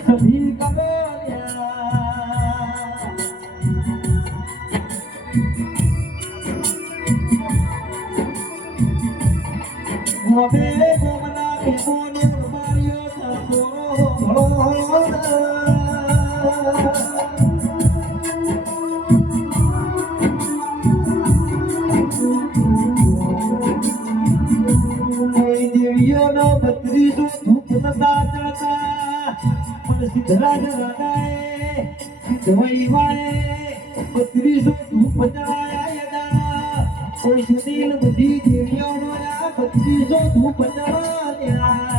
સભી કરો ગોબે ગોમના બેસોને ઉમાર્યો તોરો ભળો દેવીઓનો બત્રીસો ધૂપ નતા ચડતા પણ સિદ્ધરાજ રાજાએ સિદ્ધવઈ વાળે બત્રીસો ધૂપ ચડાયા કોઈ સુધીન બધી દેવીઓનો આ બત્રીસો ધૂપ ચડાવ્યા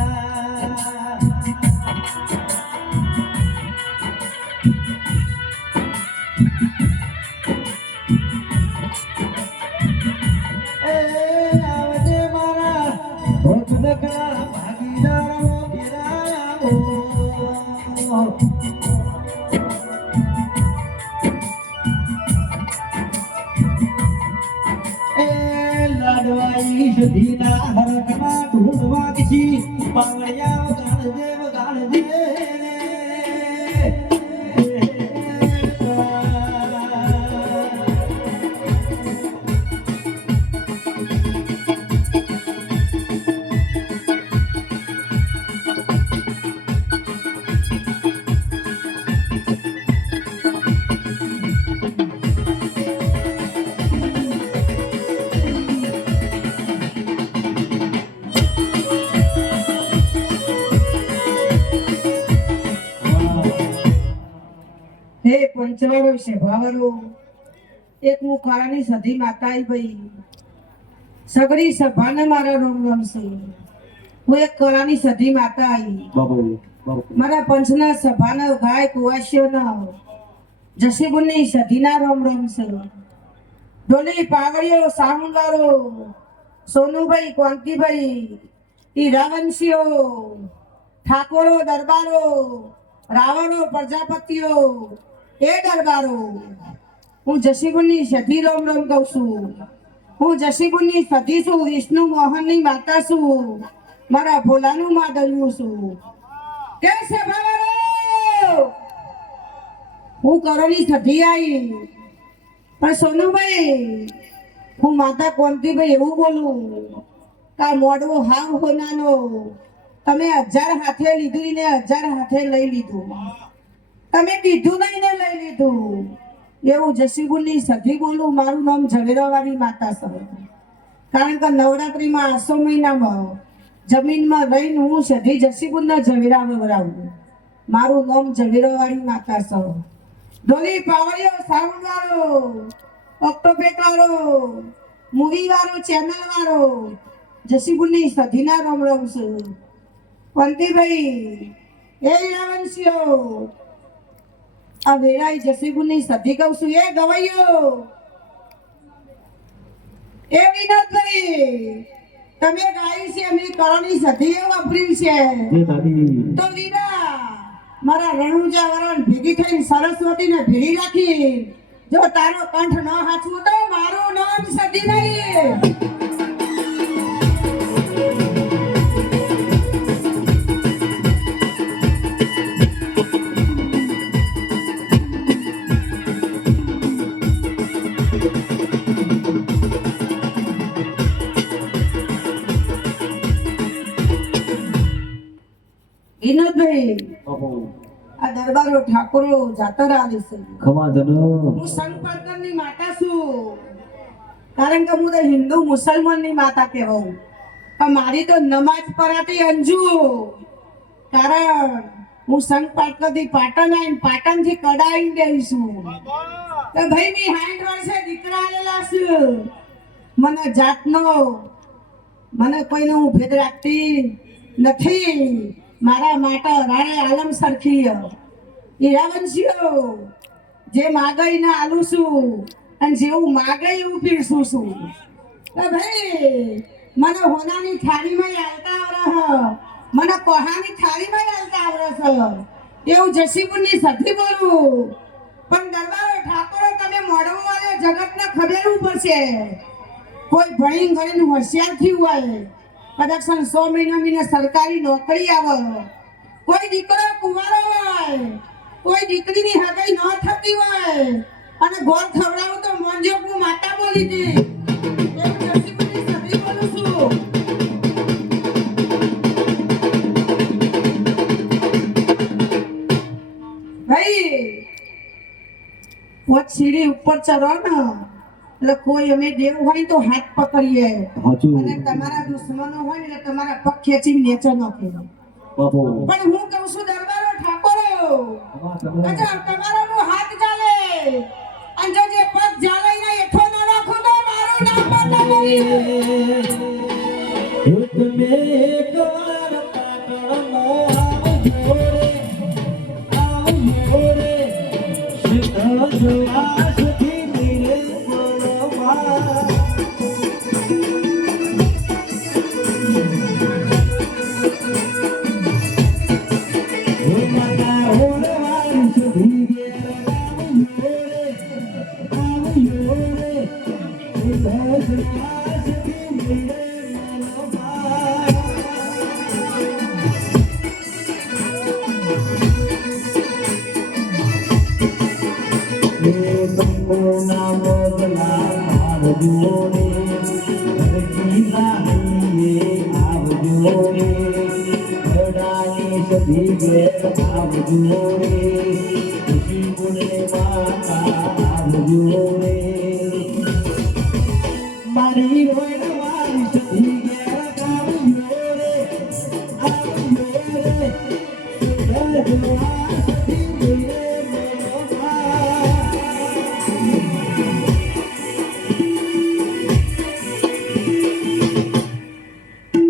ધીના હરકના ઢૂંઢવા કિસી પાંગળિયા ગાળજે ગાળજે હે પંચવાળો સભાવાળો એક હું કાળાની સધી માતા આઈ ભાઈ સગડી સભાને મારા રોમ રોમ છે હું એક કાળાની સધી માતા આઈ મારા પંચના સભાના ગાય કુવાસીઓના જસીબુની સધીના રોમ રોમ છે ડોલી પાવડીઓ સામુંગારો સોનુભાઈ કોંતીભાઈ ઈ રાવણસીઓ ઠાકોરો દરબારો રાવણો પ્રજાપતિઓ એ દરબારો હું જસીબુની સધી રોમ રોમ કહું છું હું જસીબુની સધી છું વિષ્ણુ મોહનની માતા છું મારા ભોલાનું માં દલ્યું છું કે છે ભાવારો હું કરોની સધી આવી પણ સોનુભાઈ હું માતા કોંતીભાઈ એવું બોલું કા મોડવો હાવ હોનાનો તમે 1000 હાથે લીધું ને 1000 હાથે લઈ લીધું તમે કીધું નહીં ને લઈ લીધું એવું જસીબુની સધી બોલું મારું નામ ઝવેરાવાળી માતા છે કારણ કે નવરાત્રીમાં આસો મહિનામાં જમીનમાં રહીને હું સધી જસીબુના ઝવેરા વવરાવું મારું નામ ઝવેરાવાળી માતા છે ડોલી પાવડીઓ સાવણ વાળો ઓક્ટોપેટ વાળો મૂવી વાળો ચેનલ વાળો જસીબુની સધીના રોમ રોમ છે પંતીભાઈ એ રાવણસીઓ આ વેરાઈ જસીબુની સધી કહું છું એ ગવાઈઓ એ વિનોદભાઈ તમે ગાઈ છે અમે કરોની સધી વાપરી છે તો વીરા મારા રણુજા વરણ ભેગી થઈને સરસ્વતીને ભેળી રાખી જો તારો કંઠ ન હાચવું તો મારું નામ સધી નહીં વિનોદભાઈ આ દરબારો ઠાકોરો જાતર આવે છે હું સંપર્કની માતા છું કારણ કે હું તો હિન્દુ મુસલમાનની માતા કહેવાઉં પણ મારી તો નમાજ પરાતી અંજુ કારણ હું સંપર્કથી પાટણ આવીને પાટણથી કડાઈને દઈશું તો ભાઈ મી 60 વર્ષે દીકરા આવેલા છું મને જાતનો મને કોઈને હું ભેદ રાખતી નથી મારા માટે રાણે આલમ સરખી એ રાવણસીઓ જે માગઈ ને આલું છું અને જેવું માગે એવું પીરસું છું તો ભાઈ મને હોનાની થાળીમાં આલતા આવડે મને કોહાની થાળીમાં આલતા આવડે છે એવું જસીબુની સધી બોલું પણ દરબારો ઠાકોરો તમે મોઢું વાળો જગતને ખબરવું પડશે કોઈ ભણી ગણીને હોશિયાર થયું હોય કદાચ 100 મહિના સરકારી નોકરી આવે કોઈ દીકરો કુંવારો હોય કોઈ દીકરીની હગાઈ ન થતી હોય અને ગોળ ખવડાવું તો મોંજોકનું માતા બોલી દે એવું નસીબની સધી બોલું છું. ભાઈ પોત સીડી ઉપર ચડો ને એટલે કોઈ અમે દેવ હોય તો હાથ પકડીએ હાચું. અને તમારા દુશ્મનો હોય ને એટલે તમારા પગ ખેંચીને નીચે નાખે. બાપુ પણ હું કહું છું દરબારો ઠાકોરો અચ્છા તમારાનો હાથ ચાલે અને જો જે પગ ચાલે ને એઠો ન રાખો તો મારું નામ બદલાવી એક મે એકવાર પાટણનો આવજો રે સીધા જવાસથી મેરે મનમાં મારી રોડ મારી સધી ઘેર આવજો રે જવાસથી મેરે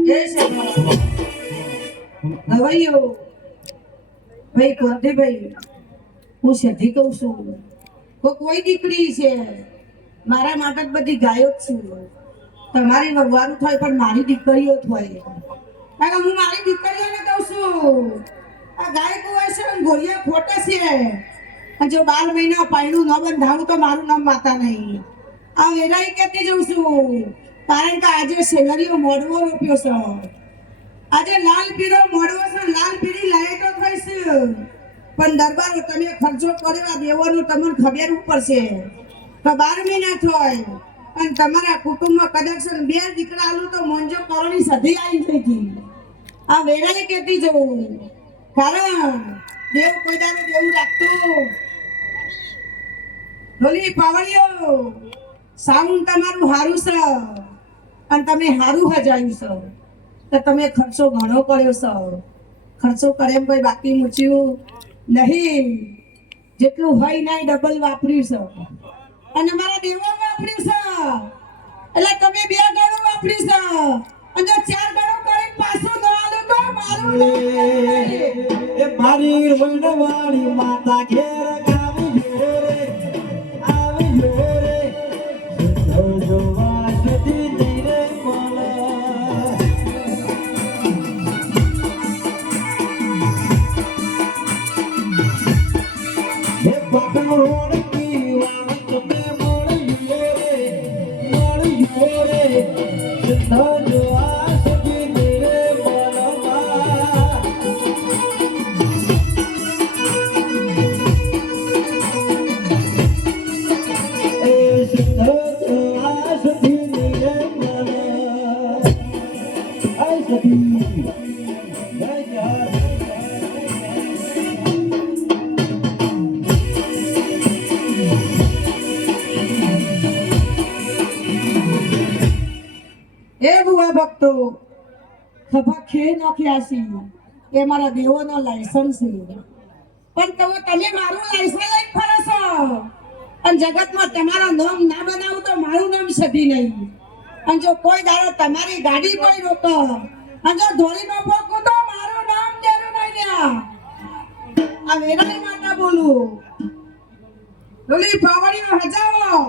જય શ્રી કૃષ્ણ. ગવાઈઓ ભાઈ કોંતે ભાઈ હું સધી કહું છું કોઈ દીકરી છે મારા માટે જ બધી ગાયો જ છું. તમારી વગવાનું થાય પણ મારી દીકરીઓ થાય કારણ કે હું મારી દીકરીઓને કહું છું આ ગાય કુવાય છે ને ગોળિયા ખોટે છે અને જો 12 મહિના પાયણું ન બંધાવું તો મારું નામ માતા નહીં. આ વેરાઈ કહેતી જઉં છું કારણ કે આજે સેલરીઓ મોડવો રોપ્યો છે. આજે લાલ પીળો મોડવો છે લાલ પીળી લાઈટો થઈ છે પણ દરબારો તમે ખર્ચો કર્યો આ દેવાનો તમને ખબર ઉપર છે તો 12 મહિના થાય અને તમારા કુટુંબમાં કદાચ 2 દીકરા આલું તો મોંજો કરવાની સધી આવી થઈ હતી. આ વેરાઈ કહેતી જવું કારણ દેવ કોઈ દાડો દેવું રાખતું ઢોલી પાવળીઓ સાઉન્ડ તમારું હારું છે અને તમે હારું હજાયું છે તો તમે ખર્ચો ઘણો કર્યો છે. ખર્ચો કરે એમ કોઈ બાકી મૂચ્યું નહીં. જેટલું હોય નહીં ડબલ વાપર્યું છે અને મારા દેવો વાપર્યું છે એટલે તમે 2 ગણું વાપર્યું છે અને જો 4 ગણું કરીને પાછું ન આલું તો મારું નામ એ મારી વડવાળી માતા ઘેર આવજો રે સીધા જવાસથી મેરે મનમાં એ પાટણ રોડ કી વાત તમે મળ્યો રે સીધા જવાસથી મેરે મનમાં એ સીધા જવાસથી મેરે મનમાં આઈ સતી જય જય એ બુઆ ભક્તો ખભા ખે નાખ્યા છે એ મારા દેવોનો લાયસન્સ છે પણ તમે મારું લાયસન્સ લઈને ફરો છો અને જગતમાં તમારા નામ ના બનાવું તો મારું નામ સધી નહીં. અને જો કોઈ દાડો તમારી ગાડી કોઈ રોકો અને જો ધોળી નો પોકું તો મારું નામ જરૂર નહીં લ્યા. આ વેરાઈ માતા બોલું ડોલી પાવડીઓ હજાવો